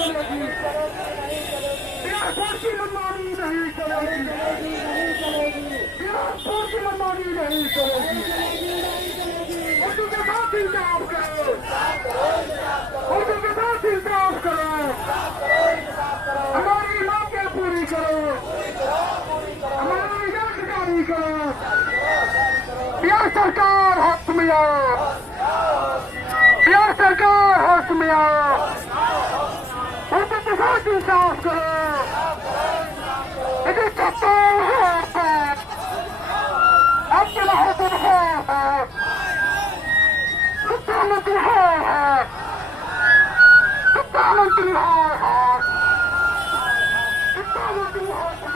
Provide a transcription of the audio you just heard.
चलेगी, एयरपोर्ट की मनमानी नहीं चलेगी, एयरपोर्ट की मनमानी नहीं चलेगी। उर्दू के साथ इंसाफ करो, उर्दू के साथ इंसाफ करो, हमारी मांगें पूरी करो, हमारी जानकारी करो। बिहार सरकार होश में आओ, बिहार सरकार होश में आओ, उर्दू के साथ इंसाफ करो। यदि सत्ता है आपके बहादुर है, सत्तामंत्री है, सत्तामंत्री है, सत्तामंत्री है।